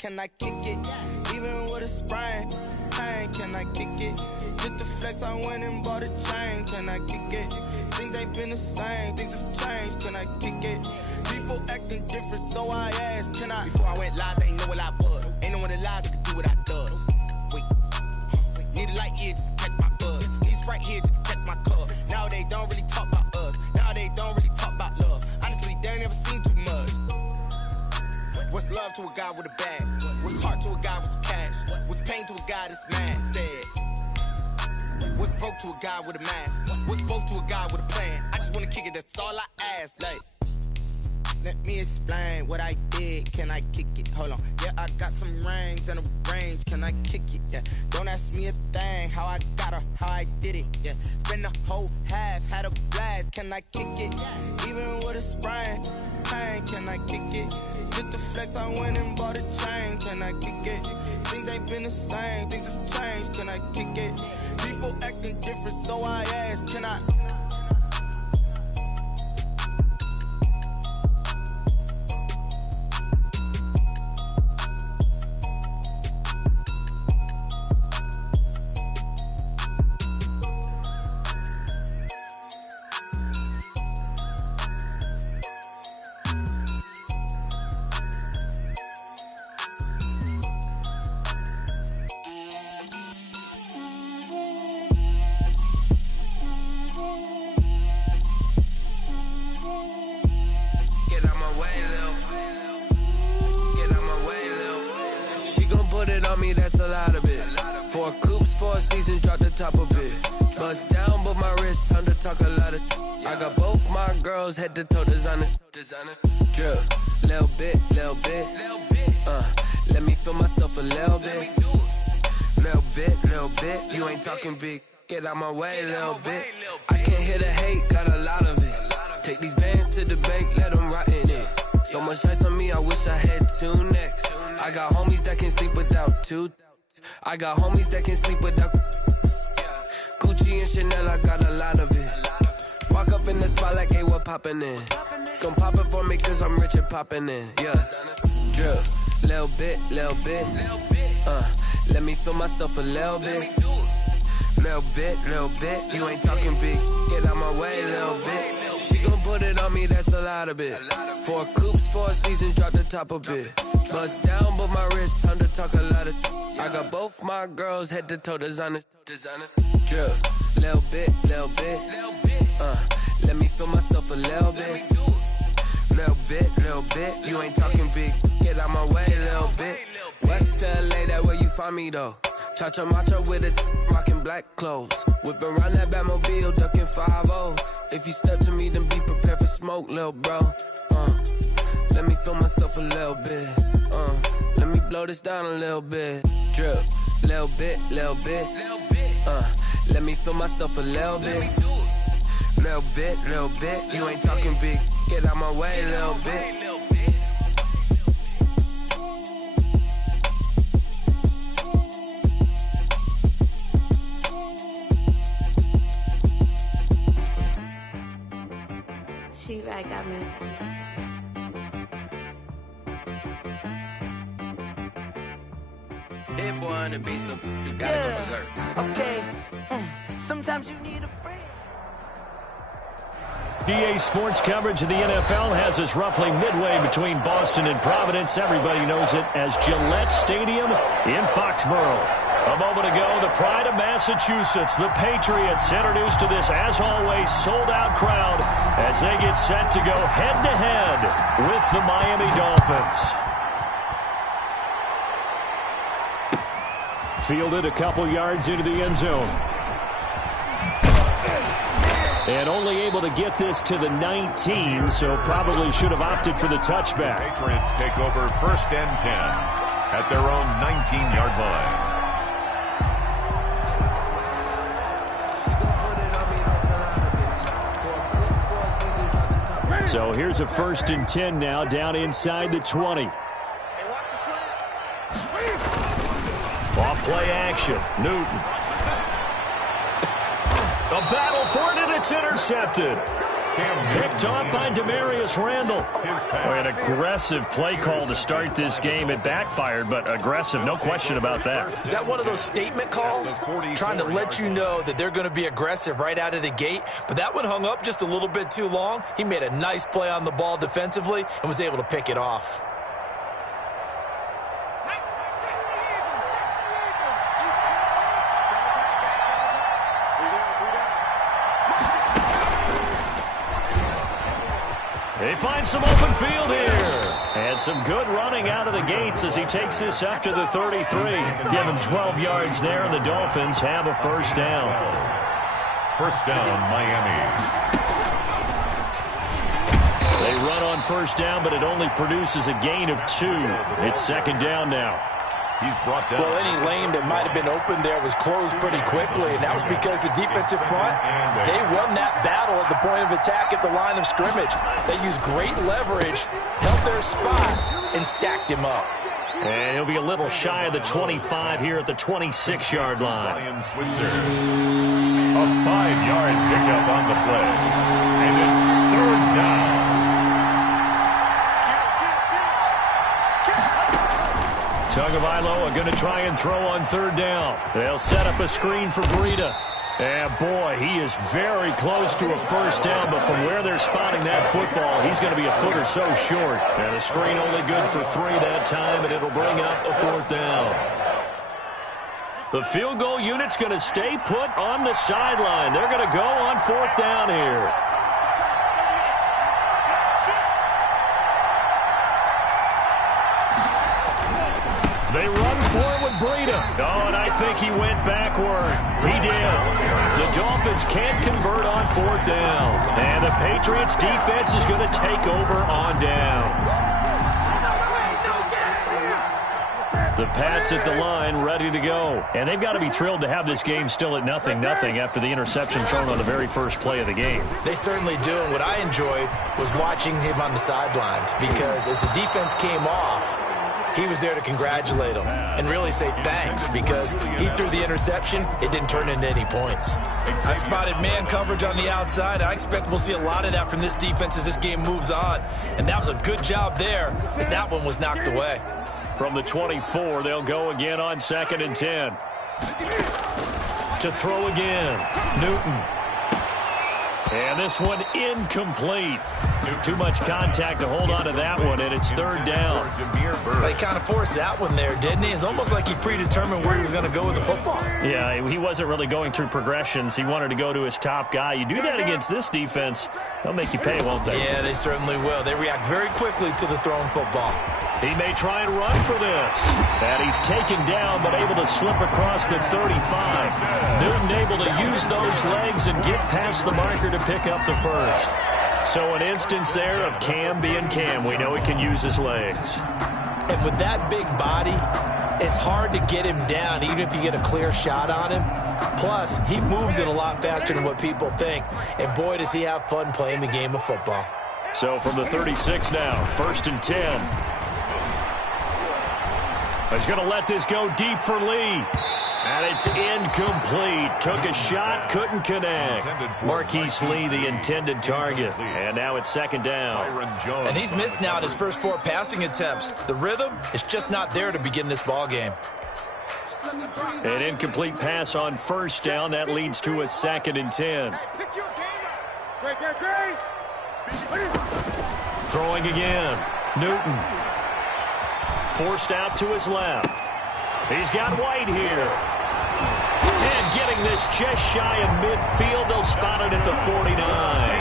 can I kick it? Even with a sprain, pain, can I kick it? Just the flex, I went and bought a chain, can I kick it? Things ain't been the same, things have changed, can I kick it? People acting different, so I asked, can I? Before I went live, they ain't know what I was. Ain't no one alive that could do what I does. Wait, need a light here just to catch my buzz. Need Sprite here just to catch my cup. Now they don't really talk about us. Now they don't really talk about love. Honestly, they ain't never seen too much. What's love to a guy with a bag? What's heart to a guy with some cash? What's pain to a guy that's mad? Said. What's broke to a guy with a mask? What's broke to a guy with a plan? I just wanna kick it, that's all I ask. Like, let me explain what I did. Can I kick it? Hold on. Yeah, I got some rings and a range. Can I kick it? Yeah. Don't ask me a thing. How I got her, how I did it. Yeah. Spend the whole half, had a blast. Can I kick it? Even with a sprain, pain. Can I kick it? Just the flex, I went and bought a chain. Can I kick it? Things ain't been the same. Things have changed. Can I kick it? People acting different, so I ask. Can I? That's a lot of it. 4 coops, 4 seasons, drop the top of it. Bust down, but my wrist, time to talk a lot of. I got both my girls head to toe designer. Drip, little bit. Let me feel myself a little bit. Little bit. You ain't talking big. Get out my way, little bit. I can't hear the hate, got a lot of it. Take these bands to the bank, let them rot in it. So much ice on me, I wish I had 2 necks. I got homies that can sleep without 2. I got homies that can sleep without Gucci and Chanel, I got a lot of it. Walk up in the spot like, hey, what poppin' in? Gon' pop it for me cause I'm rich and poppin' in. Yeah, drip, little bit. Let me feel myself a little bit. Little bit. You ain't talking big. Get out my way, little bit. She gon' put it on me, that's a lot of it. 4 coops, 4 seasons, drop the top of it. Bust down, but my wrist, time to talk a lot of. I got both my girls head to toe designer. Drip, little bit. Let me feel myself a little bit. Little bit. You ain't talking big. Get out my way, little bit. West LA, that where you find me though. Cha-cha matcha with it, rockin' black clothes. Whip around that Batmobile, ducking 5-0. If you step to me, then be prepared for smoke, lil' bro. Let me feel myself a little bit. Let me blow this down a little bit. Drip, little bit. Let me feel myself a little bit. Little bit. You ain't talking big. Get out my way, little bit. She-Rag got me. Hit boy on the beat, so you gotta go berserk. Okay. Sometimes you need a friend. EA Sports coverage of the NFL has us roughly midway between Boston and Providence. Everybody knows it as Gillette Stadium in Foxborough. A moment ago, the pride of Massachusetts, the Patriots, introduced to this, as always, sold-out crowd as they get set to go head-to-head with the Miami Dolphins. Fielded a couple yards into the end zone. And only able to get this to the 19, so probably should have opted for the touchback. Patriots take over 1st and 10 at their own 19-yard line. So here's a 1st and 10 now, down inside the 20. Off play action, Newton. A battle for it, and it's intercepted. Picked off by Demarius Randall. An aggressive play call to start this game. It backfired, but aggressive, no question about that. Is that one of those statement calls? Trying to let you know that they're going to be aggressive right out of the gate, but that one hung up just a little bit too long. He made a nice play on the ball defensively and was able to pick it off. They find some open field here. And some good running out of the gates as he takes this up to the 33. Give him 12 yards there, and the Dolphins have a first down. First down, Miami. They run on first down, but it only produces a gain of 2. It's second down now. He's brought down. Well, any lane that might have been open there was closed pretty quickly, and that was because the defensive front, they won that battle at the point of attack at the line of scrimmage. They used great leverage, held their spot, and stacked him up. And he'll be a little shy of the 25 here at the 26-yard line. Ryan Switzer. A 5-yard pickup on the play. And it's third down. Tagovailoa going to try and throw on third down. They'll set up a screen for Breida. And boy, he is very close to a first down, but from where they're spotting that football, he's going to be a foot or so short. And the screen only good for 3 that time, and it'll bring up a fourth down. The field goal unit's going to stay put on the sideline. They're going to go on fourth down here. They run forward, Breida. Oh, and I think he went backward. He did. The Dolphins can't convert on fourth down. And the Patriots defense is going to take over on downs. The Pats at the line, ready to go. And they've got to be thrilled to have this game still at 0-0 after the interception thrown on the very first play of the game. They certainly do. And what I enjoyed was watching him on the sidelines, because as the defense came off, he was there to congratulate them and really say thanks, because he threw the interception. It didn't turn into any points. I spotted man coverage on the outside. I expect we'll see a lot of that from this defense as this game moves on. And that was a good job there, as that one was knocked away. From the 24, they'll go again on 2nd and 10. To throw again, Newton. And this one incomplete. Too much contact to hold on to that one, and it's third down. They kind of forced that one there, didn't he? It's almost like he predetermined where he was going to go with the football. Yeah, he wasn't really going through progressions. He wanted to go to his top guy. You do that against this defense, they'll make you pay, won't they? Yeah, they certainly will. They react very quickly to the thrown football. He may try and run for this. And he's taken down, but able to slip across the 35. Newton able to use those legs and get past the marker to pick up the first. So an instance there of Cam being Cam. We know he can use his legs. And with that big body, it's hard to get him down, even if you get a clear shot on him. Plus, he moves it a lot faster than what people think. And boy, does he have fun playing the game of football. So from the 36 now, 1st and 10. He's going to let this go deep for Lee. And it's incomplete. Took a shot, couldn't connect. Marquise Lee, the intended target. And now it's 2nd down. And he's missed now in his first 4 passing attempts. The rhythm is just not there to begin this ball game. An incomplete pass on 1st down. That leads to a 2nd and 10. Throwing again. Newton. Forced out to his left. He's got White here. And getting this just shy of midfield. They'll spot it at the 49.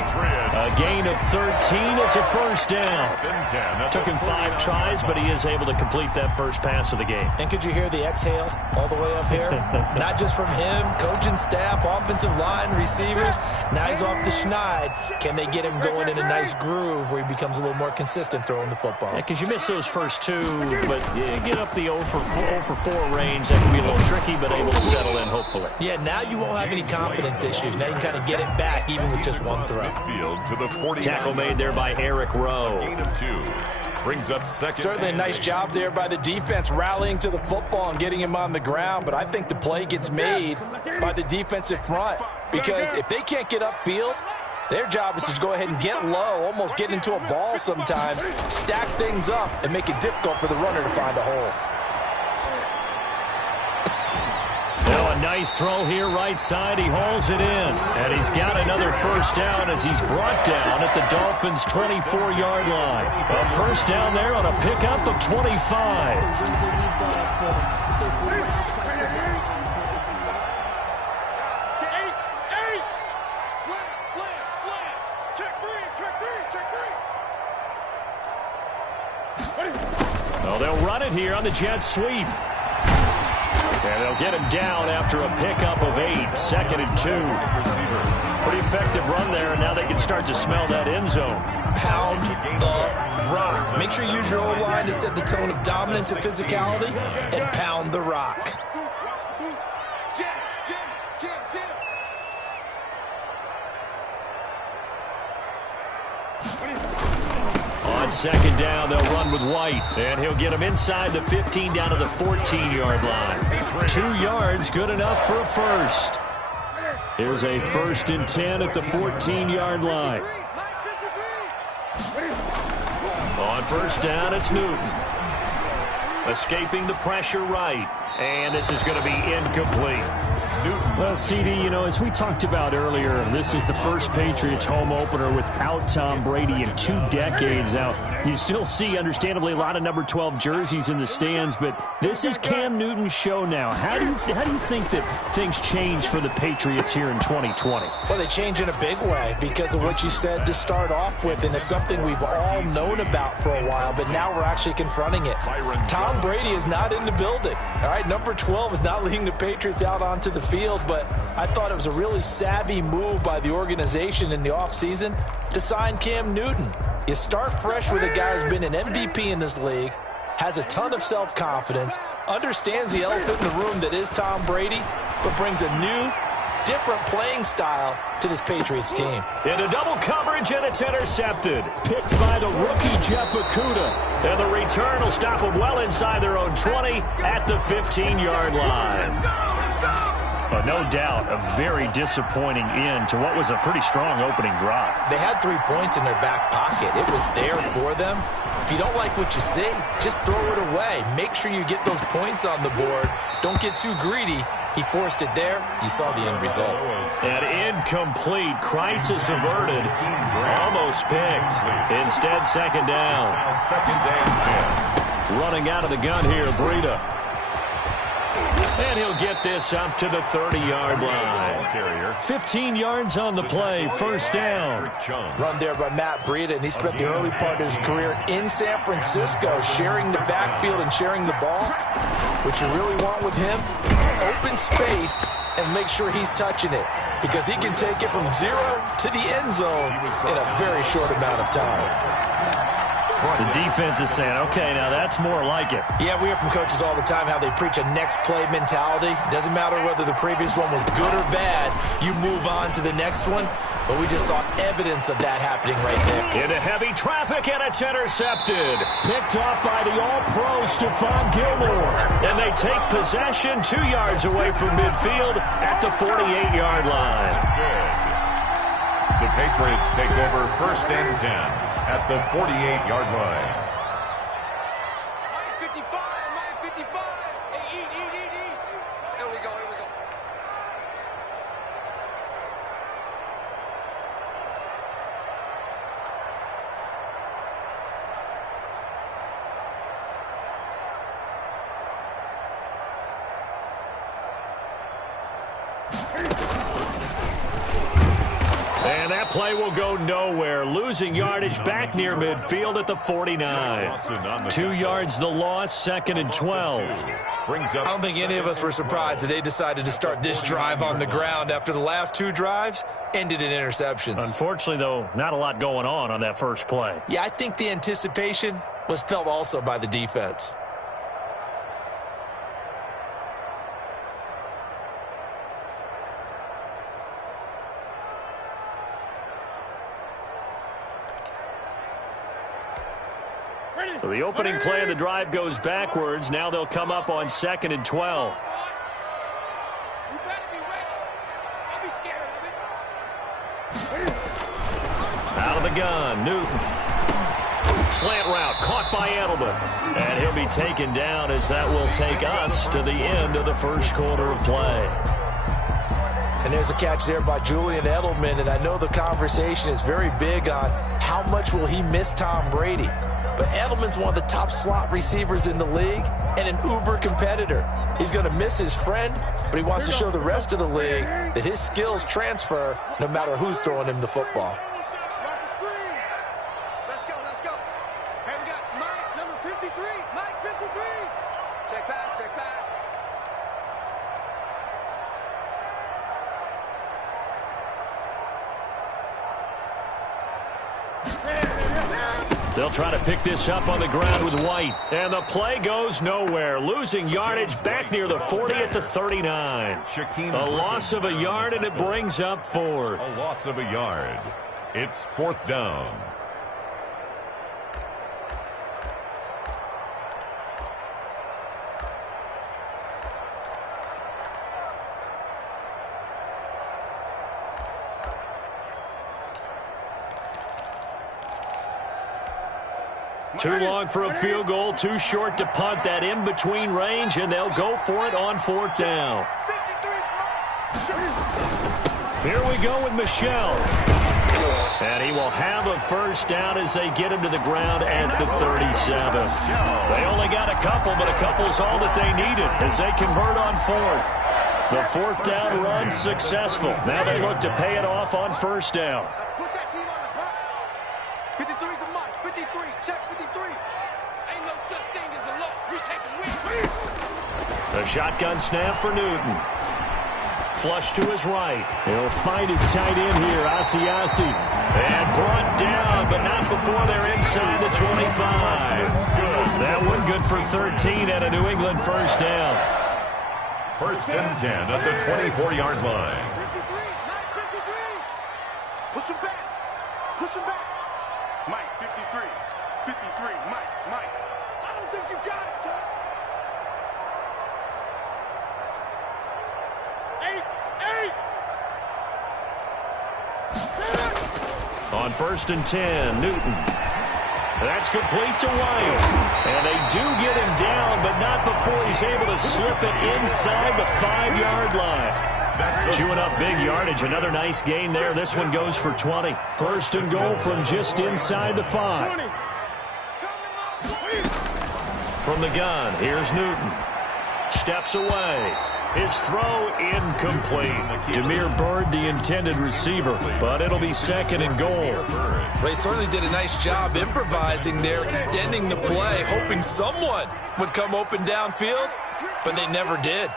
A gain of 13. It's a first down. Took him 5 tries, but he is able to complete that first pass of the game. And could you hear the exhale all the way up here? Not just from him, coaching staff, offensive line, receivers. Now he's off the schneid. Can they get him going in a nice groove where he becomes a little more consistent throwing the football? Yeah, because you miss those first 2, but get up the 0 for 4 range. That can be a little tricky, but able to settle in, hopefully. Yeah, now you won't have any confidence issues. Now you can kind of get it back, even with just 1 throw. To the 49. Tackle made there by Eric Rowe. Gain of 2. Brings up 2nd. Certainly a nice job there by the defense rallying to the football and getting him on the ground, but I think the play gets made by the defensive front, because if they can't get upfield, Their job is to go ahead and get low, almost get into a ball sometimes, stack things up, and make it difficult for the runner to find a hole. Oh, a nice throw here, right side. He hauls it in. And he's got another first down as he's brought down at the Dolphins' 24-yard line. A first down there on a pickup of 25. Oh, they'll run it here on the jet sweep. And they'll get him down after a pickup of 8, 2nd and 2. Pretty effective run there, and now they can start to smell that end zone. Pound the rock. Make sure you use your O-line to set the tone of dominance and physicality, and pound the rock. On second down, they'll run with White, and he'll get him inside the 15 down to the 14-yard line. 2 yards, good enough for a first. Here's a 1st and 10 at the 14-yard line. On first down, it's Newton. Escaping the pressure right, and this is going to be incomplete. Well, CD, you know, as we talked about earlier, this is the first Patriots home opener without Tom Brady in 2 decades. Now, you still see, understandably, a lot of number 12 jerseys in the stands, but this is Cam Newton's show now. How do you think that things change for the Patriots here in 2020? Well, they change in a big way because of what you said to start off with, and it's something we've all known about for a while, but now we're actually confronting it. Tom Brady is not in the building. All right, number 12 is not leading the Patriots out onto the field, but I thought it was a really savvy move by the organization in the offseason to sign Cam Newton. You start fresh with a guy who's been an MVP in this league, has a ton of self-confidence, understands the elephant in the room that is Tom Brady, but brings a new, different playing style to this Patriots team. Into double coverage, and it's intercepted. Picked by the rookie Jeff Okudah. And the return will stop them well inside their own 20 at the 15-yard line. But no doubt, a very disappointing end to what was a pretty strong opening drive. They had 3 points in their back pocket. It was there for them. If you don't like what you see, just throw it away. Make sure you get those points on the board. Don't get too greedy. He forced it there. You saw the end result. An incomplete, crisis averted, almost picked. Instead, second down. Running out of the gun here, Breida. And he'll get this up to the 30-yard line. 15 yards on the play, first down. Run there by Matt Breida, and he spent the early part of his career in San Francisco, sharing the backfield and sharing the ball. What you really want with him, open space and make sure he's touching it, because he can take it from 0 to the end zone in a very short amount of time. The defense is saying, okay, now that's more like it. Yeah, we hear from coaches all the time how they preach a next play mentality. Doesn't matter whether the previous one was good or bad, you move on to the next one. But we just saw evidence of that happening right there. Into heavy traffic, and it's intercepted. Picked off by the all-pro Stephon Gilmore. And they take possession 2 yards away from midfield at the 48-yard line. The Patriots take over 1st and 10 at the 48-yard line. My 55, my 55. Hey, eat. Here we go. And that play will go nowhere. Losing yardage back near midfield at the 49. 2 yards the loss, 2nd and 12. I don't think any of us were surprised that they decided to start this drive on the ground after the last 2 drives ended in interceptions. Unfortunately, though, not a lot going on that first play. Yeah, I think the anticipation was felt also by the defense. So the opening play of the drive goes backwards. Now they'll come up on 2nd and 12. gun, Newton. Slant route, caught by Edelman. And he'll be taken down as that will take us to the end of the first quarter of play. And there's a catch there by Julian Edelman, and I know the conversation is very big on how much will he miss Tom Brady. But Edelman's one of the top slot receivers in the league and an uber competitor. He's going to miss his friend, but he wants to show the rest of the league that his skills transfer no matter who's throwing him the football. Let's go, let's go. Hey, we got Mike, number 53. Mike, 53. Check back, check back. They'll try to pick this up on the ground with White. And the play goes nowhere. Losing yardage back near the 40 at the 39. A loss of a yard, and it brings up fourth. A loss of a yard. It's fourth down. Too long for a field goal, too short to punt. That in-between range, and they'll go for it on fourth down. Here we go with Michel. And he will have a first down as they get him to the ground at the 37. They only got a couple, but a couple's all that they needed as they convert on fourth. The fourth down run successful. Now they look to pay it off on first down. Put that team on the clock. 53 to Mike. 53. Check 53. Ain't no such thing as a loss. We take a win. A shotgun snap for Newton. Flush to his right. He'll find his tight end here, Asiasi. And brought down, but not before they're inside the 25. That one good for 13 at a New England first down. First and 10 at the 24-yard line. 53. Mike, 53. Push him back. Push him back. Mike, 53. 53. Mike. I don't think you got it, son. 8. On first and 10, Newton. That's complete to White. And they do get him down, but not before he's able to slip it inside the 5-yard line. Chewing up big yardage. Another nice gain there. This one goes for 20. First and goal from just inside the 5. From the gun, here's Newton. Steps away. His throw incomplete. Demir Bird, the intended receiver, but it'll be second and goal. Well, he certainly did a nice job improvising there, extending the play, hoping someone would come open downfield, but they never did.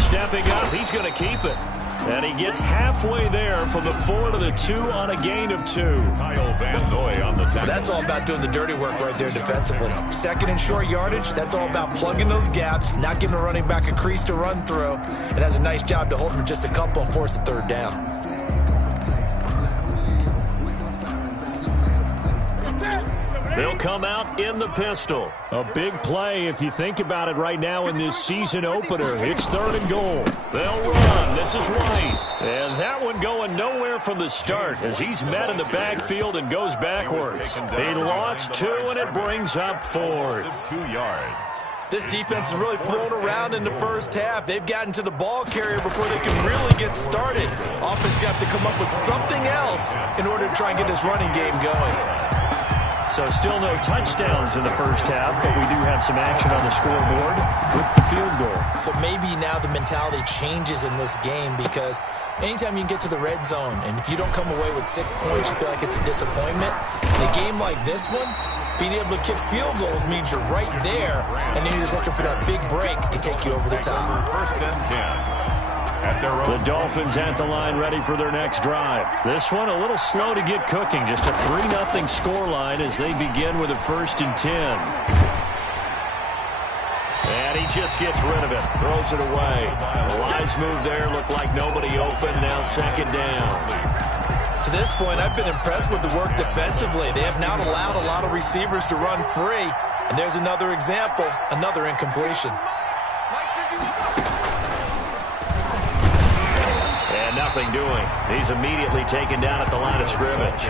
Stepping up, he's going to keep it. And he gets halfway there from the 4 to the 2 on a gain of 2. Kyle Van Noy on the tackle. That's all about doing the dirty work right there defensively. Second and short yardage, that's all about plugging those gaps, not giving a running back a crease to run through. It has a nice job to hold him just a couple and force a third down. They'll come out in the pistol. A big play if you think about it right now in this season opener. It's third and goal. They'll run. This is White. And that one going nowhere from the start as he's met in the backfield and goes backwards. He lost 2, and it brings up fourth. 2 yards. This defense has really flown around in the first half. They've gotten to the ball carrier before they can really get started. Offense got to come up with something else in order to try and get this running game going. So still no touchdowns in the first half, but we do have some action on the scoreboard with the field goal. So maybe now the mentality changes in this game because anytime you can get to the red zone, and if you don't come away with 6 points, you feel like it's a disappointment. In a game like this one, being able to kick field goals means you're right there, and then you're just looking for that big break to take you over the top. First and 10. The Dolphins at the line ready for their next drive. This one a little slow to get cooking. Just a 3-0 scoreline as they begin with a first and 10. And he just gets rid of it. Throws it away. The wise move there. Looked like nobody open. Now second down. To this point, I've been impressed with the work defensively. They have not allowed a lot of receivers to run free. And there's another example, another incompletion. nothing doing. He's immediately taken down at the line of scrimmage.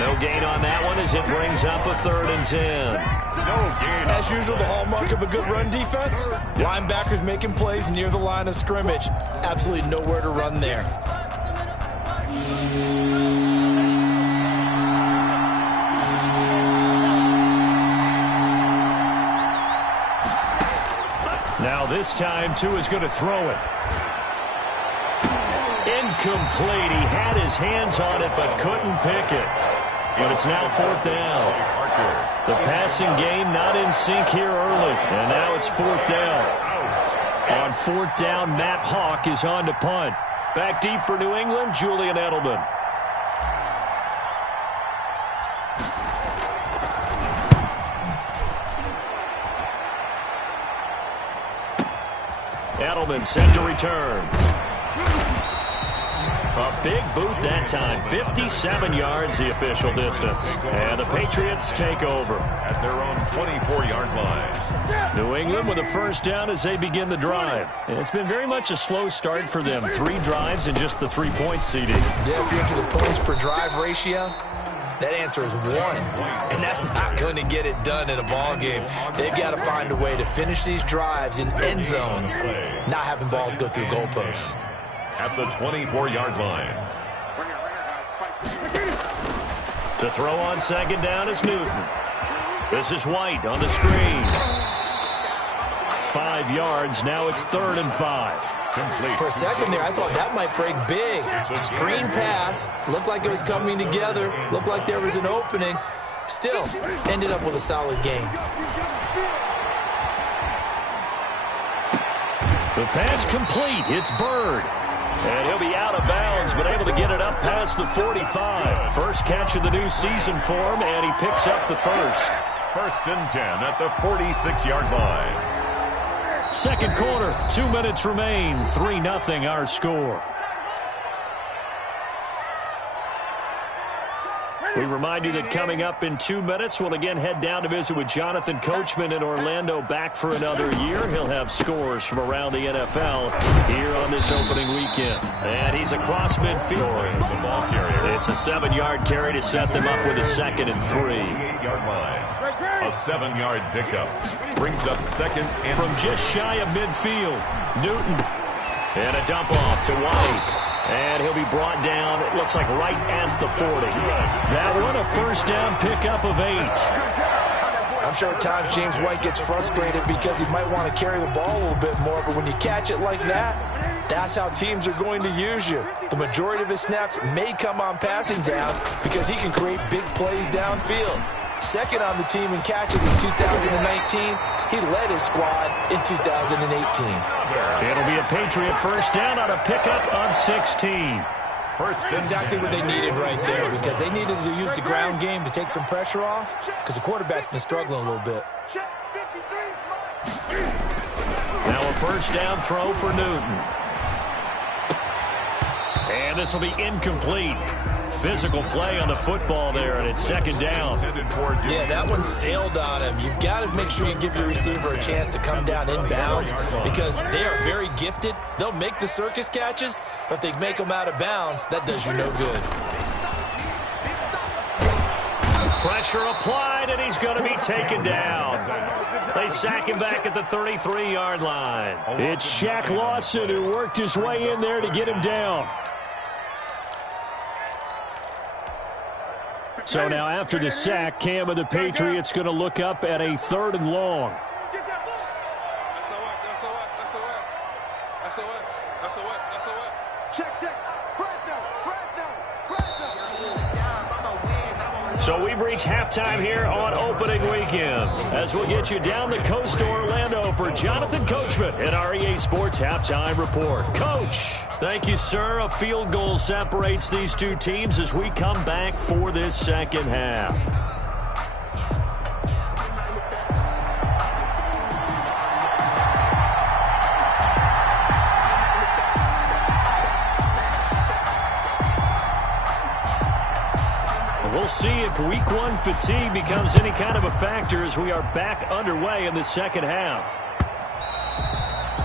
No gain on that one as it brings up a 3rd and 10. No gain. As usual, the hallmark of a good run defense. Linebackers making plays near the line of scrimmage. Absolutely nowhere to run there. Now this time, Tua's going to throw it. Incomplete. He had his hands on it but couldn't pick it. But it's now 4th down. The passing game not in sync here early. And now it's 4th down. On 4th down, Matt Hawk is on to punt. Back deep for New England, Julian Edelman. Edelman set to return. A big boot that time. 57 yards the official distance. And the Patriots take over at their own 24-yard line. New England with a 1st down as they begin the drive. And it's been very much a slow start for them. 3 drives and just the 3 points, CD. Yeah, if you're into the points per drive ratio, that answer is 1. And that's not going to get it done in a ball game. They've got to find a way to finish these drives in end zones, not having balls go through goalposts. At the 24-yard line. To throw on 2nd down is Newton. This is White on the screen. 5 yards. Now it's 3rd and 5. Complete. For a second there, I thought that might break big. Screen pass. Looked like it was coming together. Looked like there was an opening. Still, ended up with a solid game. The pass complete. It's Bird. And he'll be out of bounds, but able to get it up past the 45. First catch of the new season for him, and he picks up the 1st. 1st and 10 at the 46-yard line. 2nd quarter, 2 minutes remain. 3-0 our score. We remind you that coming up in 2 minutes, we'll again head down to visit with Jonathan Coachman in Orlando, back for another year. He'll have scores from around the NFL here on this opening weekend. And he's across midfield. The ball carrier. It's a 7-yard carry to set them up with a 2nd and 3. 8-yard line. A 7-yard pickup. Brings up 2nd and from just shy of midfield. Newton. And a dump off to White. And he'll be brought down, it looks like right at the 40. That one a 1st down pickup of 8. I'm sure at times James White gets frustrated because he might want to carry the ball a little bit more, but when you catch it like that, that's how teams are going to use you. The majority of his snaps may come on passing downs because he can create big plays downfield. 2nd on the team in catches in 2019. He led his squad in 2018. It'll be a Patriot 1st down on a pickup of 16. Exactly what they needed right there, because they needed to use the ground game to take some pressure off, because the quarterback's been struggling a little bit. Now a 1st down throw for Newton. And this will be incomplete. Physical play on the football there, and it's 2nd down. Yeah, that one sailed on him. You've got to make sure you give your receiver a chance to come down inbounds because they are very gifted. They'll make the circus catches, but if they make them out of bounds, that does you no good. Pressure applied, and he's going to be taken down. They sack him back at the 33-yard line. It's Shaq Lawson who worked his way in there to get him down. So now after the sack, Cam of the Patriots going to look up at a 3rd and long. So we've reached halftime here on opening weekend as we'll get you down the coast to Orlando for Jonathan Coachman at our EA Sports Halftime Report. Coach, thank you, sir. A field goal separates these two teams as we come back for this 2nd half. We'll see if week 1 fatigue becomes any kind of a factor as we are back underway in the 2nd half.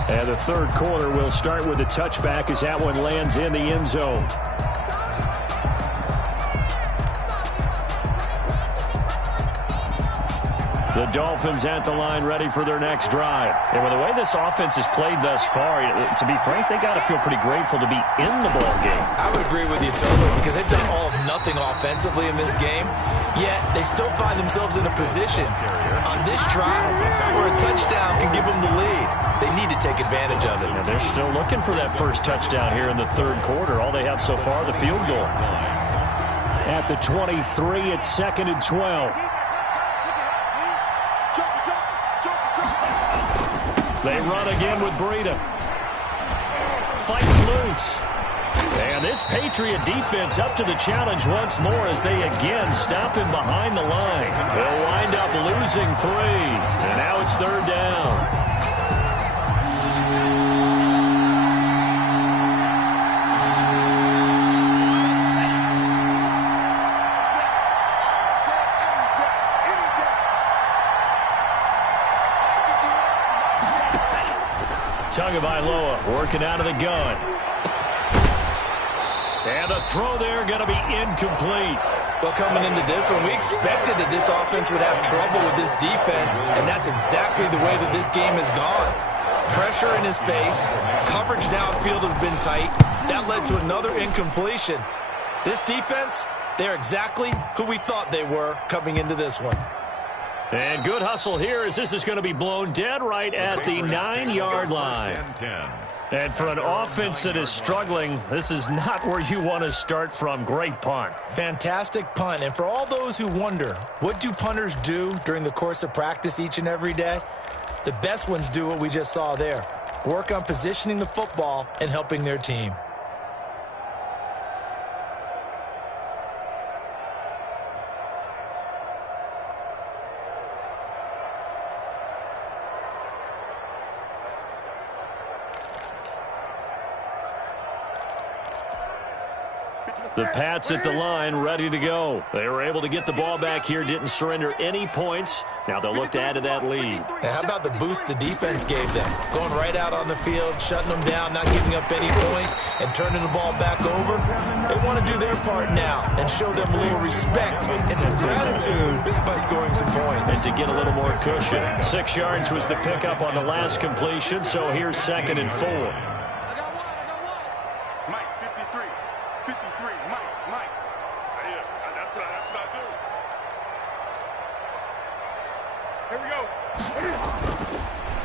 And the third quarter will start with a touchback as that one lands in the end zone. The Dolphins at the line ready for their next drive. And with the way this offense has played thus far, to be frank, they got to feel pretty grateful to be in the ball game. I would agree with you totally because they've done all of nothing offensively in this game, yet they still find themselves in a position on this drive where a touchdown can give them the lead. They need to take advantage of it. And they're still looking for that first touchdown here in the third quarter. All they have so far, the field goal. At the 23, it's 2nd and 12. They run again with Breida. Fights loose. And this Patriot defense up to the challenge once more as they again stop him behind the line. They'll wind up losing 3. And now it's 3rd down. Tagovailoa working out of the gun. And the throw there going to be incomplete. Well, coming into this one, we expected that this offense would have trouble with this defense, and that's exactly the way that this game has gone. Pressure in his face. Coverage downfield has been tight. That led to another incompletion. This defense, they're exactly who we thought they were coming into this one. And good hustle here as this is going to be blown dead right at the 9-yard line. And for an offense that is struggling, this is not where you want to start from. Great punt. Fantastic punt. And for all those who wonder, what do punters do during the course of practice each and every day? The best ones do what we just saw there. Work on positioning the football and helping their team. The Pats at the line, ready to go. They were able to get the ball back here, didn't surrender any points. Now they'll look to add to that lead. And how about the boost the defense gave them? Going right out on the field, shutting them down, not giving up any points, and turning the ball back over. They want to do their part now and show them a little respect and some gratitude by scoring some points. And to get a little more cushion. 6 yards was the pickup on the last completion, so here's 2nd and 4.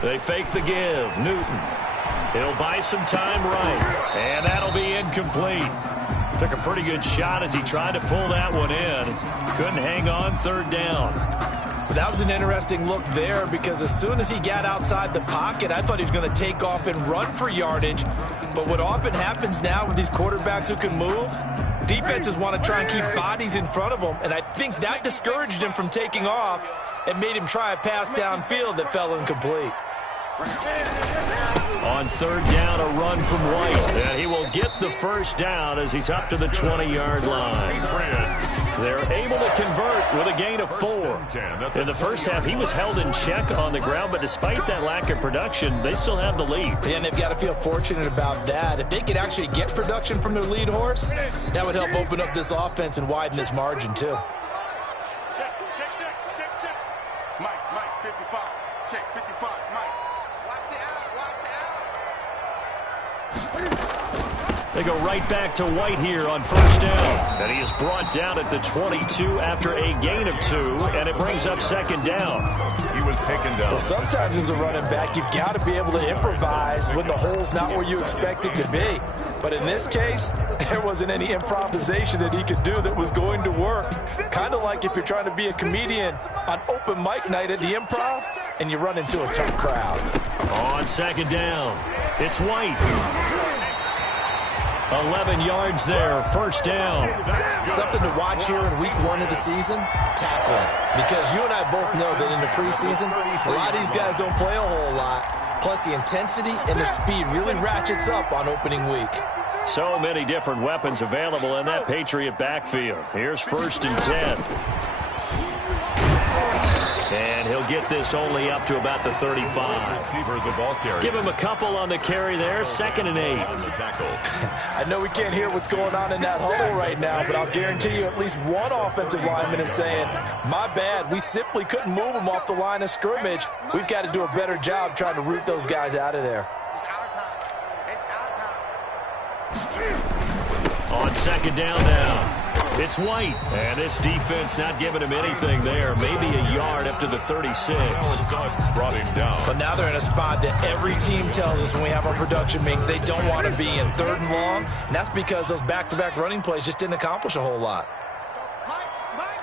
They fake the give. Newton. He'll buy some time right. And that'll be incomplete. Took a pretty good shot as he tried to pull that one in. Couldn't hang on. 3rd down. That was an interesting look there because as soon as he got outside the pocket, I thought he was going to take off and run for yardage. But what often happens now with these quarterbacks who can move, defenses want to try and keep bodies in front of them. And I think that discouraged him from taking off and made him try a pass downfield that fell incomplete. On 3rd down, a run from White. And he will get the first down as he's up to the 20-yard line. They're able to convert with a gain of 4. In the first half, he was held in check on the ground, but despite that lack of production, they still have the lead. And they've got to feel fortunate about that. If they could actually get production from their lead horse, that would help open up this offense and widen this margin, too. Mike, 55. Check, 55, Mike. They go right back to White here on 1st down. And he is brought down at the 22 after a gain of 2, and it brings up 2nd down. He was taken down. Well, sometimes as a running back, you've got to be able to improvise when the hole's not where you expect it to be. But in this case, there wasn't any improvisation that he could do that was going to work. Kind of like if you're trying to be a comedian on open mic night at the Improv and you run into a tough crowd. On 2nd down, it's White. 11 yards there, 1st down. Something to watch here in week 1 of the season, tackling. Because you and I both know that in the preseason, a lot of these guys don't play a whole lot. Plus the intensity and the speed really ratchets up on opening week. So many different weapons available in that Patriot backfield. Here's 1st and 10. And he'll get this only up to about the 35. Receiver, the ball carrier. Give him a couple on the carry there. 2nd and 8. On the tackle. I know we can't hear what's going on in that huddle right now, but I'll guarantee you at least one offensive lineman is saying, my bad, we simply couldn't move them off the line of scrimmage. We've got to do a better job trying to root those guys out of there. It's our time. It's our time. On 2nd down now. It's White, and this defense not giving him anything there. Maybe a yard up to the 36. Brought him down. But now they're in a spot that every team tells us when we have our production meetings they don't want to be in 3rd and long, and that's because those back-to-back running plays just didn't accomplish a whole lot. Mike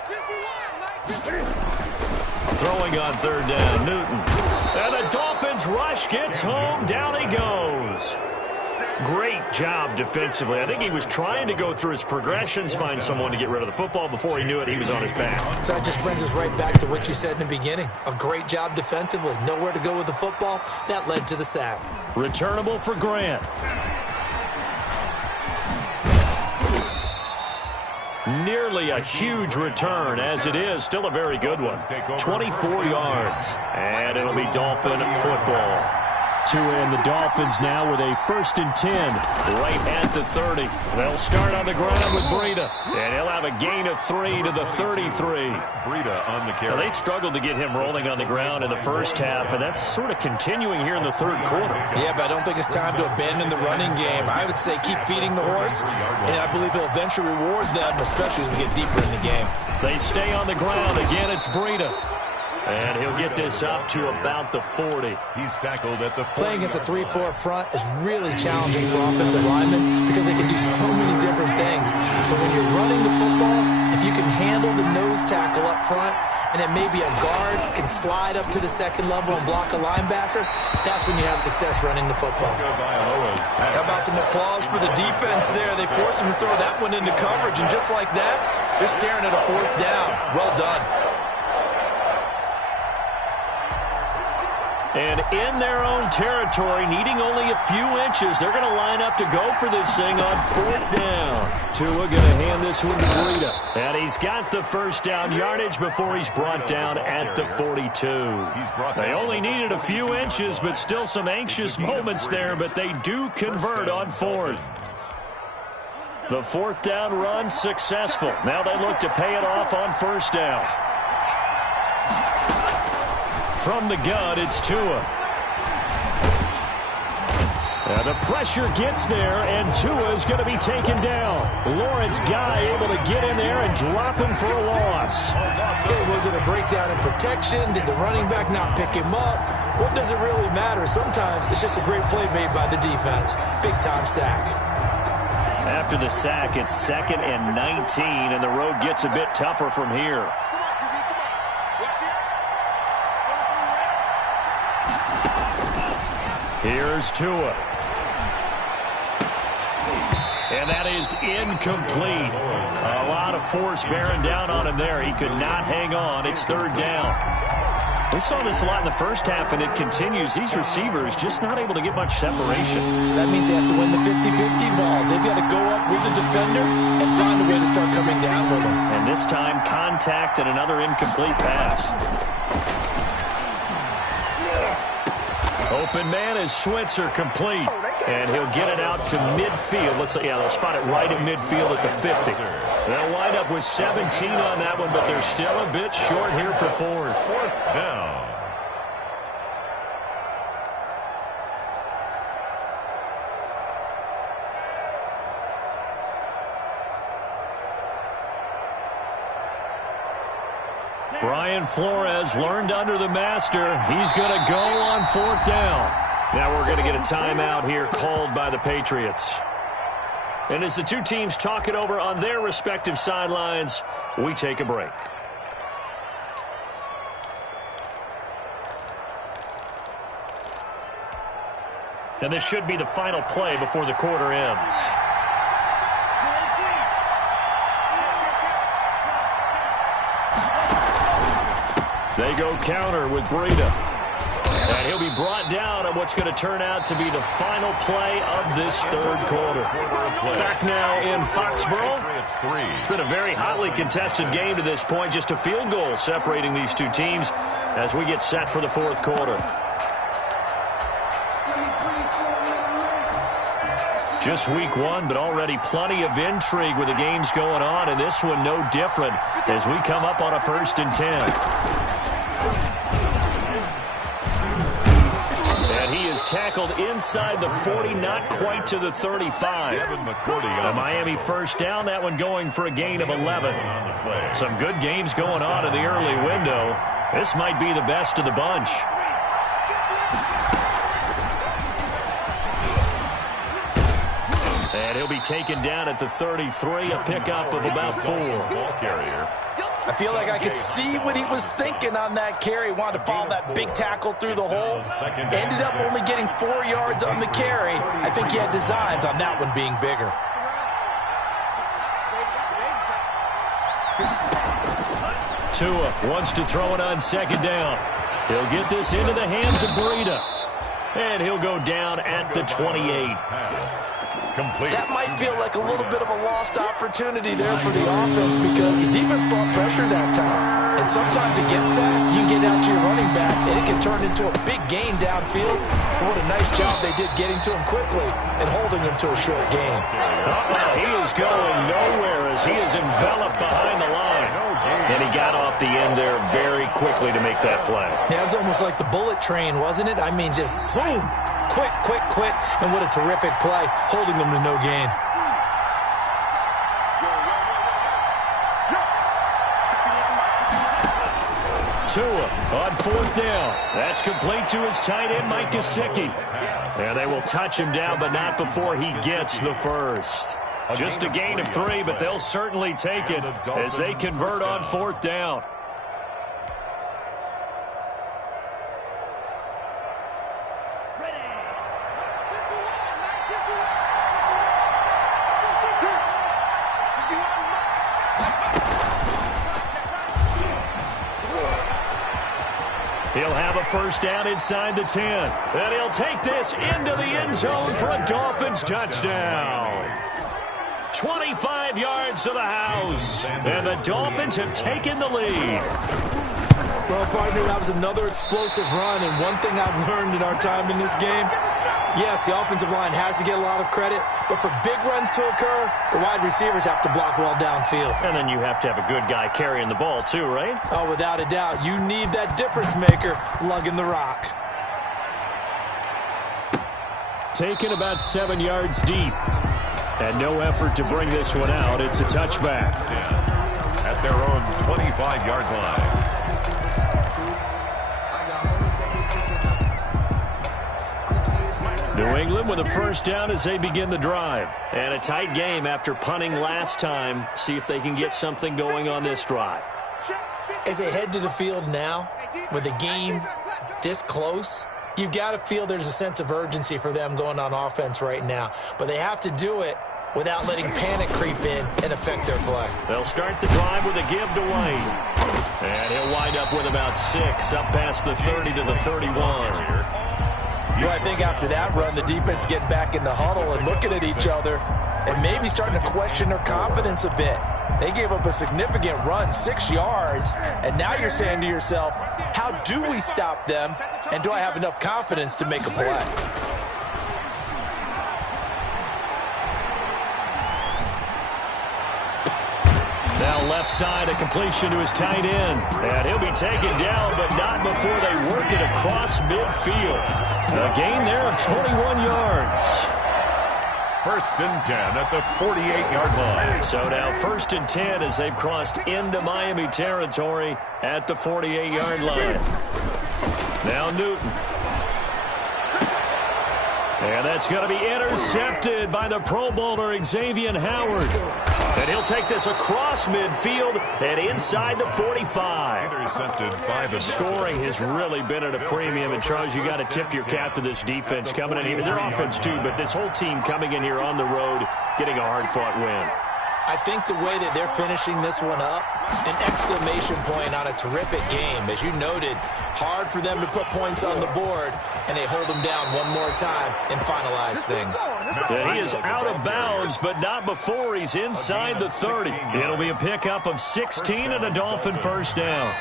51, Mike 51. Throwing on 3rd down, Newton. And the Dolphins rush gets home. Down he goes. Great job defensively. I think he was trying to go through his progressions, find someone to get rid of the football. Before he knew it, he was on his back. So that just brings us right back to what you said in the beginning. A great job defensively. Nowhere to go with the football. That led to the sack. Returnable for Grant. Nearly a huge return, as it is. Still a very good one. 24 yards. And it'll be Dolphin football. And the Dolphins now with a 1st and 10 right at the 30. They'll start on the ground with Breida, and he'll have a gain of 3 to the 33. Breida on the carry. Now, they struggled to get him rolling on the ground in the first half, and that's sort of continuing here in the 3rd quarter. Yeah, but I don't think it's time to abandon the running game. I would say keep feeding the horse, and I believe he'll eventually reward them, especially as we get deeper in the game. They stay on the ground. Again, it's Breida. And he'll get this up to about the 40. He's tackled at the 40. Playing against a 3-4 front is really challenging for offensive linemen because they can do so many different things. But when you're running the football, if you can handle the nose tackle up front, and then maybe a guard can slide up to the 2nd level and block a linebacker, that's when you have success running the football. How about some applause for the defense there? They forced him to throw that one into coverage, and just like that, they're staring at a 4th down. Well done. And in their own territory, needing only a few inches, they're going to line up to go for this thing on 4th down. Tua going to hand this one to Breida. And he's got the 1st down yardage before he's brought down at the 42. They only needed a few inches, but still some anxious moments there, but they do convert on 4th. The 4th down run successful. Now they look to pay it off on 1st down. From the gun, it's Tua. And the pressure gets there, and Tua is going to be taken down. Lawrence Guy able to get in there and drop him for a loss. Was it a breakdown in protection? Did the running back not pick him up? What does it really matter? Sometimes it's just a great play made by the defense. Big-time sack. After the sack, it's 2nd and 19, and the road gets a bit tougher from here. Here's Tua. And that is incomplete. A lot of force bearing down on him there. He could not hang on. It's 3rd down. We saw this a lot in the first half, and it continues. These receivers just not able to get much separation. So that means they have to win the 50-50 balls. They've got to go up with the defender and find a way to start coming down with them. And this time, contact and another incomplete pass. Open man is Schweitzer, complete. And he'll get it out to midfield. Looks like, yeah, they'll spot it right at midfield at the 50. They'll wind up with 17 on that one, but they're still a bit short here for 4th. 4th down. Brian Flores learned under the master. He's going to go on 4th down. Now we're going to get a timeout here called by the Patriots. And as the two teams talk it over on their respective sidelines, we take a break. And this should be the final play before the quarter ends. They go counter with Breida. And he'll be brought down on what's going to turn out to be the final play of this 3rd quarter. Back now in Foxborough. It's been a very hotly contested game to this point. Just a field goal separating these two teams. as we get set for the fourth quarter. Just week one, but already plenty of intrigue with the games going on, and this one no different as we come up on a 1st and 10. And he is tackled inside the 40, not quite to the 35. The Miami first down, that one going for a gain of 11. Some good games going on in the early window. This might be the best of the bunch. And he'll be taken down at the 33, a pickup of about 4. Ball carrier. I feel like I could see what he was thinking on that carry. Wanted to follow that big tackle through the hole. Ended up only getting 4 yards on the carry. I think he had designs on that one being bigger. Tua wants to throw it on 2nd down. He'll get this into the hands of Breida. And he'll go down at the 28. Complete. That might feel like a little bit of a lost opportunity there for the offense because the defense brought pressure that time. And sometimes against that, you can get out to your running back, and it can turn into a big gain downfield. What a nice job they did getting to him quickly and holding him to a short gain. He is going nowhere as he is enveloped behind the line. And he got off the end there very quickly to make that play. Yeah, it was almost like the bullet train, wasn't it? I mean, just zoom. Quick, quick, quick, and what a terrific play, holding them to no gain. Tua on 4th down. That's complete to his tight end, Mike Gesicki. And they will touch him down, but not before he gets the first. Just a gain of 3, but they'll certainly take it as they convert on 4th down. He'll have a first down inside the 10. And he'll take this into the end zone for a Dolphins touchdown. 25 yards to the house. And the Dolphins have taken the lead. Well, partner, that was another explosive run. And one thing I've learned in our time in this game, yes, the offensive line has to get a lot of credit, but for big runs to occur, the wide receivers have to block well downfield. And then you have to have a good guy carrying the ball too, right? Oh, without a doubt. You need that difference maker lugging the rock. Taken about 7 yards deep. And no effort to bring this one out. It's a touchback. At their own 25-yard line. New England with a first down as they begin the drive. And a tight game after punting last time. See if they can get something going on this drive. As they head to the field now, with the game this close, you've got to feel there's a sense of urgency for them going on offense right now. But they have to do it without letting panic creep in and affect their play. They'll start the drive with a give to Wayne. And he'll wind up with about 6, up past the 30 to the 31. Well, I think after that run, the defense getting back in the huddle and looking at each other and maybe starting to question their confidence a bit. They gave up a significant run, 6 yards, and now you're saying to yourself, how do we stop them, and do I have enough confidence to make a play? Now left side, a completion to his tight end. And he'll be taken down, but not before they work it across midfield. A gain there of 21 yards. 1st and 10 at the 48-yard line. So now 1st and 10 as they've crossed into Miami territory at the 48-yard line. Now Newton. And that's going to be intercepted by the Pro Bowler Xavier Howard. And he'll take this across midfield and inside the 45. Intercepted by the scoring has really been at a premium. And, Charles, you got to tip your cap to this defense coming in here. Their offense, too, but this whole team coming in here on the road, getting a hard-fought win. I think the way that they're finishing this one up, an exclamation point on a terrific game. As you noted, hard for them to put points on the board, and they hold them down one more time and finalize things. Yeah, he is out of bounds, but not before he's inside the 30. It'll be a pickup of 16 and a Dolphin first down.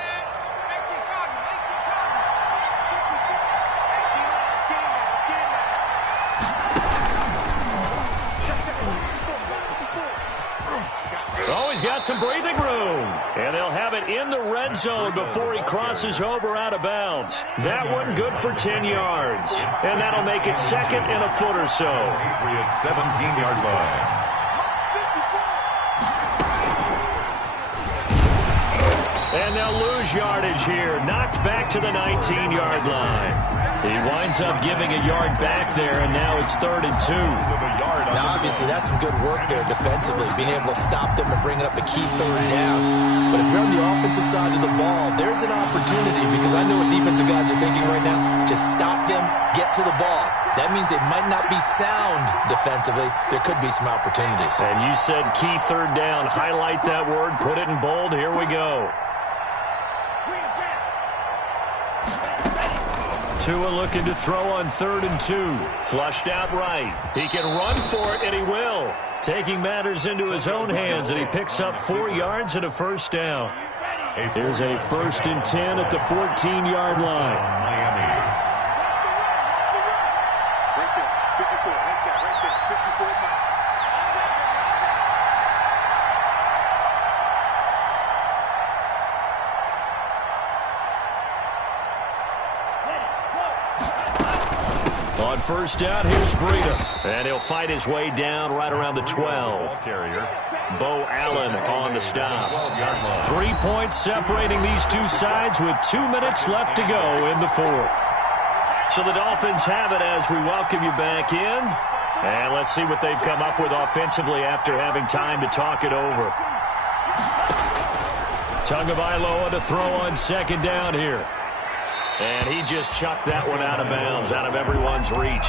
some breathing room. And they'll have it in the red zone before he crosses over out of bounds. That one good for 10 yards. And that'll make it second and a foot or so. Patriots 17-yard line. And they'll lose yardage here. Knocked back to the 19-yard line. He winds up giving a yard back there, and now it's 3rd and 2. Now, obviously, that's some good work there defensively, being able to stop them and bring up a key 3rd down. But if you're on the offensive side of the ball, there's an opportunity, because I know what defensive guys are thinking right now. Just stop them, get to the ball. That means they might not be sound defensively. There could be some opportunities. And you said key 3rd down. Highlight that word. Put it in bold. Here we go. Tua looking to throw on 3rd and 2. Flushed out right. He can run for it, and he will. Taking matters into his own hands, and he picks up 4 yards and a first down. Here's a 1st and 10 at the 14-yard line. Miami. Right there, 54, right there, 54 miles. On 1st down, here's Breida. And he'll fight his way down right around the 12. Carrier. Bo Allen on the stop. 3 points separating these two sides with 2 minutes left to go in the 4th. So the Dolphins have it as we welcome you back in. And let's see what they've come up with offensively after having time to talk it over. Tagovailoa to throw on 2nd down here. And he just chucked that one out of bounds, out of everyone's reach.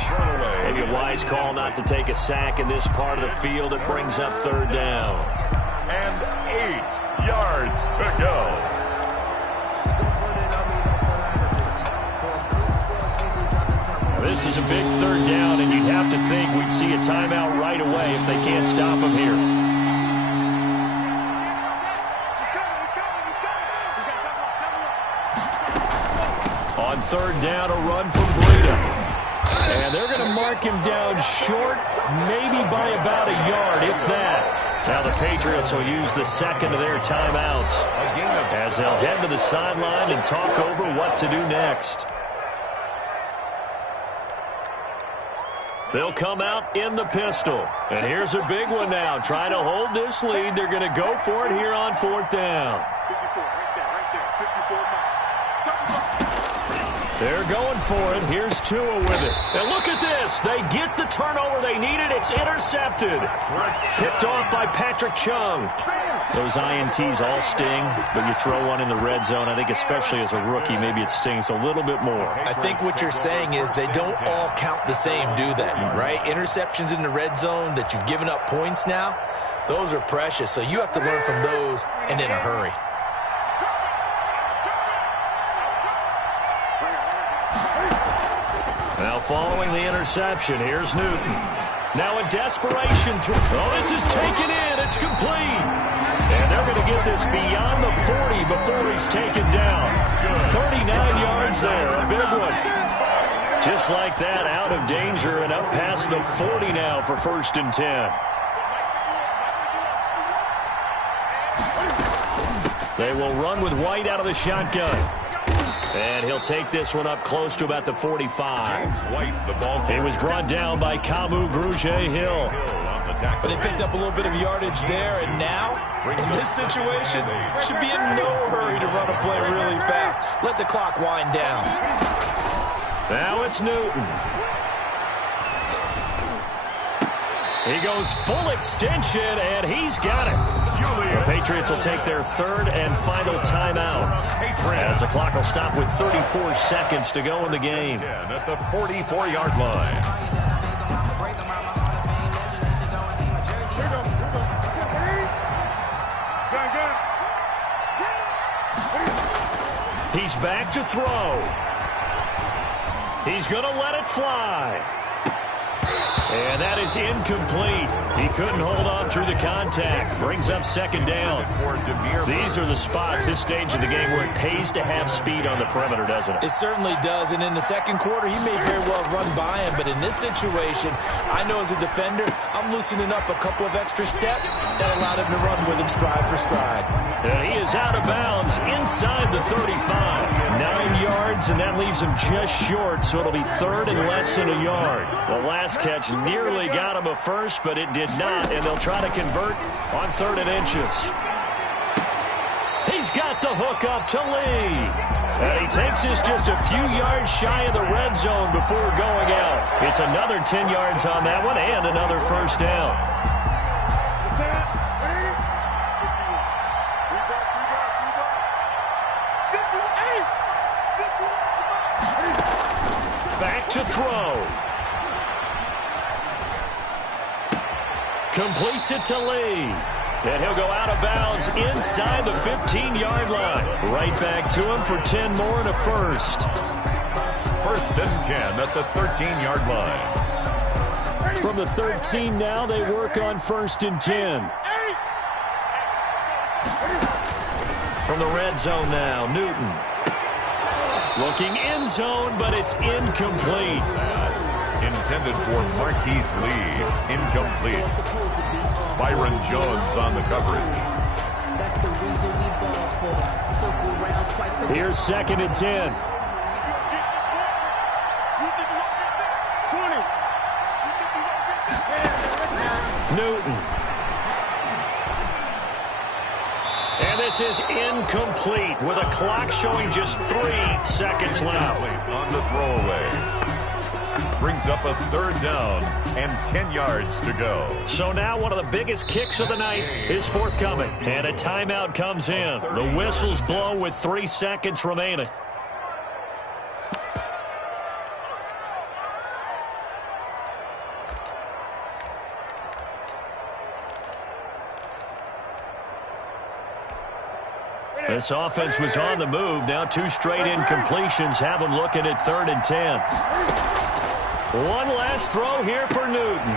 Maybe a wise call not to take a sack in this part of the field. It brings up 3rd down. And 8 yards to go. This is a big 3rd down, and you'd have to think we'd see a timeout right away if they can't stop him here. On 3rd down, a run from Breida. And they're going to mark him down short, maybe by about a yard, if that. Now the Patriots will use the 2nd of their timeouts as they'll head to the sideline and talk over what to do next. They'll come out in the pistol. And here's a big one now. Trying to hold this lead. They're going to go for it here on 4th down. 54, right there, 54 miles. They're going for it. Here's Tua with it. And look at this. They get the turnover they needed. It's intercepted. Picked off by Patrick Chung. Those INTs all sting, but you throw one in the red zone. I think especially as a rookie, maybe it stings a little bit more. I think what you're saying is they don't all count the same, do they? Right? Interceptions in the red zone that you've given up points now, those are precious. So you have to learn from those and in a hurry. Now following the interception, here's Newton. Now a desperation throw. Oh, this is taken in. It's complete. And they're going to get this beyond the 40 before he's taken down. 39 yards there, a big one. Just like that, out of danger and up past the 40 now for 1st and 10. They will run with White out of the shotgun. And he'll take this one up close to about the 45. He was brought down by Kamu Grugier-Hill. But they picked up a little bit of yardage there, and now, in this situation, should be in no hurry to run a play really fast. Let the clock wind down. Now it's Newton. He goes full extension, and he's got it. The Patriots will take their 3rd and final timeout as the clock will stop with 34 seconds to go in the game. At the 44-yard line. He's back to throw. He's going to let it fly. And that is incomplete. He couldn't hold on through the contact. Brings up second down. These are the spots, this stage of the game, where it pays to have speed on the perimeter, doesn't it? It certainly does. And in the second quarter, he may very well run by him. But in this situation, I know as a defender, I'm loosening up a couple of extra steps that allowed him to run with him stride for stride. And he is out of bounds inside the 35. 9 yards, and that leaves him just short, so it'll be third and less than a yard. The last catch nearly got him a first, but it did not, and they'll try to convert on 3rd and inches. He's got the hook up to Lee. And he takes this just a few yards shy of the red zone before going out. It's another 10 yards on that one and another first down. Back to throw. Completes it to Lee. And he'll go out of bounds inside the 15-yard line. Right back to him for 10 more and a first. 1st and 10 at the 13-yard line. From the 13 now, they work on 1st and 10. From the red zone now, Newton. Looking end zone, but it's incomplete. Intended for Marquise Lee. Incomplete. Byron Jones on the coverage. Here's 2nd and 10. Newton. And this is incomplete with a clock showing just 3 seconds left. On the throwaway. Brings up a 3rd down and 10 yards to go. So now one of the biggest kicks of the night is forthcoming. And a timeout comes in. The whistles blow with 3 seconds remaining. This offense was on the move. Now 2 straight incompletions have them looking at 3rd and 10. One last throw here for Newton.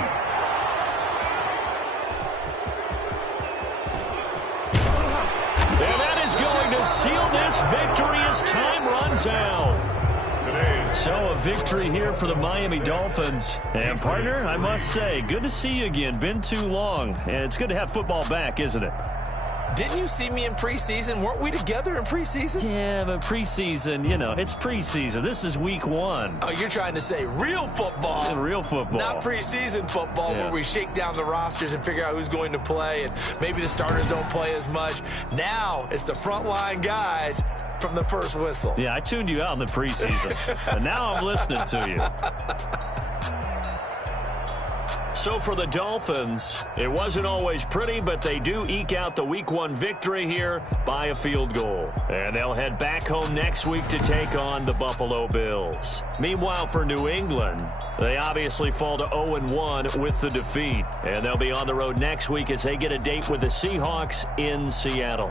And that is going to seal this victory as time runs out. So a victory here for the Miami Dolphins. And partner, I must say, good to see you again. Been too long. And it's good to have football back, isn't it? Didn't you see me in preseason? Weren't we together in preseason? Yeah, but preseason, you know, it's preseason. This is week 1. Oh, you're trying to say real football. Real football. Not preseason football where we shake down the rosters and figure out who's going to play, and maybe the starters don't play as much. Now it's the frontline guys from the first whistle. Yeah, I tuned you out in the preseason, and now I'm listening to you. So for the Dolphins, it wasn't always pretty, but they do eke out the Week 1 victory here by a field goal. And they'll head back home next week to take on the Buffalo Bills. Meanwhile, for New England, they obviously fall to 0-1 with the defeat. And they'll be on the road next week as they get a date with the Seahawks in Seattle.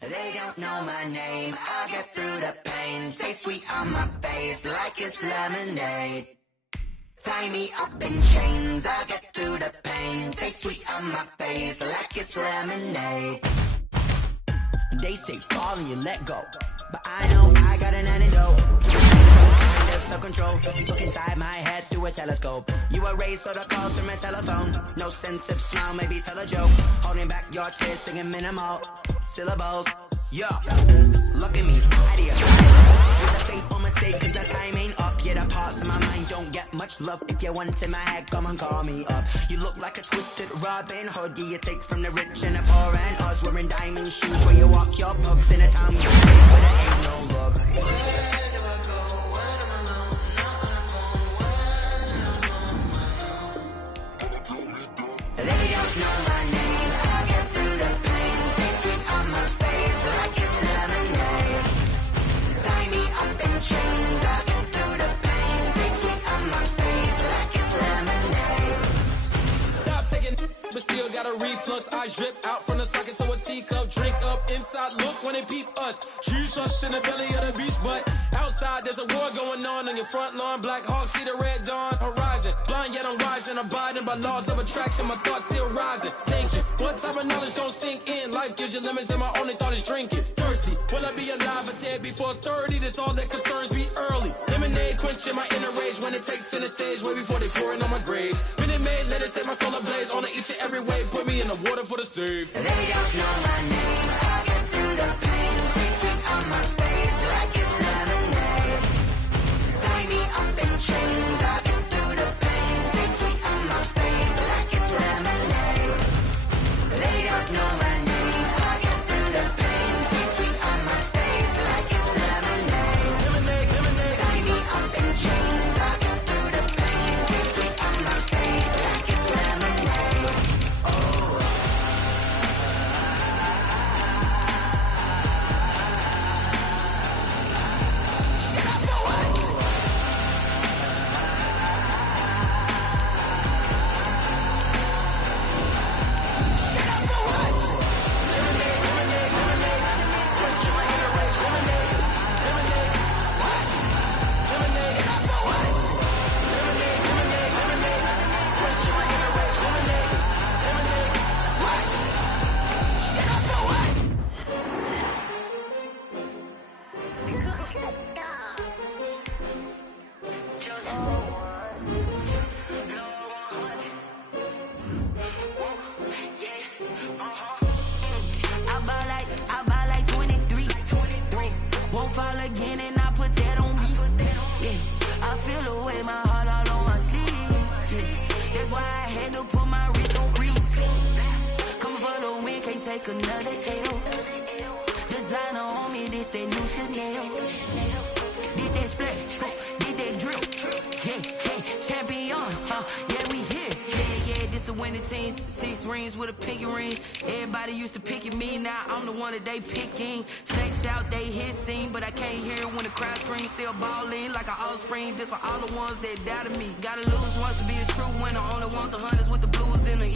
They don't know my name, I'll get through the pain. Taste sweet on my face like it's lemonade. Tie me up in chains, I'll get through the pain. Taste sweet on my face like it's lemonade. They say fall and you let go, but I know I got an antidote. Kind of self-control, look inside my head through a telescope. You erase all the calls from a telephone. No sense of smile, maybe tell a joke. Holding back your tears, singing minimal syllables. Yo, look at me, idiot. It's a fateful mistake, cause the time ain't up. Yeah, the parts of my mind don't get much love. If you want in my head, come and call me up. You look like a twisted Robin Hood. Yeah, you take from the rich and the poor and us. Wearing diamond shoes where you walk your pugs in a town with where there ain't no love. Where do I go? Where am I alone? Not on the phone. They don't know my name. I'll get through the pain. Taste sweet on my face like it's lemonade. Tie me up in chains. I'll get through the pain. Taste sweet on my face like it's lemonade. Stop taking, but still got a reflux. I drip out from the socket to a teacup. Drink up inside. Look when they peep us. Huge us in the belly of the beast, but outside. outside, there's a war going on your front lawn. Black Hawk, see the red dawn horizon. Blind yet I'm rising, abiding by laws of attraction. My thoughts still rising, thinking, what type of knowledge gon' sink in? Life gives you lemons and my only thought is drinking. Thirsty, will I be alive or dead before 30? That's all that concerns me early. Lemonade quenching my inner rage when it takes center stage, way before they pour it on my grave. Minute Maid, let it set my soul ablaze. On each and every way, put me in the water for the save. They don't know my name, I get through the pain. Tasting on my face like it's lemonade. Tie me up in chains, I get through the pain. Taste sweet on my face like it's lemonade. They don't know my name, I get through the pain. Taste sweet on my face like it's lemonade. Lemonade, lemonade. Tie me up in chains, I get through the pain. Taste sweet on my face like it's lemonade. I buy like 23. Won't fall again and I put that on me. Yeah, I feel the way my heart all on my sleeve. Yeah, that's why I had to put my wrist on freeze. Coming for the win, can't take another L. Designer on me, this that new Chanel. Did that splash, did that drip. Yeah, champion, yeah, we here. Yeah, this the winning team. 6 rings with a pinky ring. Everybody used to pick at me, now I'm the one that they picking. Snakes out, they hit scene, but I can't hear it when the crowd screams. Still ballin' like an offspring. This for all the ones that doubted me. Gotta lose once to be a true winner. Only want the hunters with the blues in the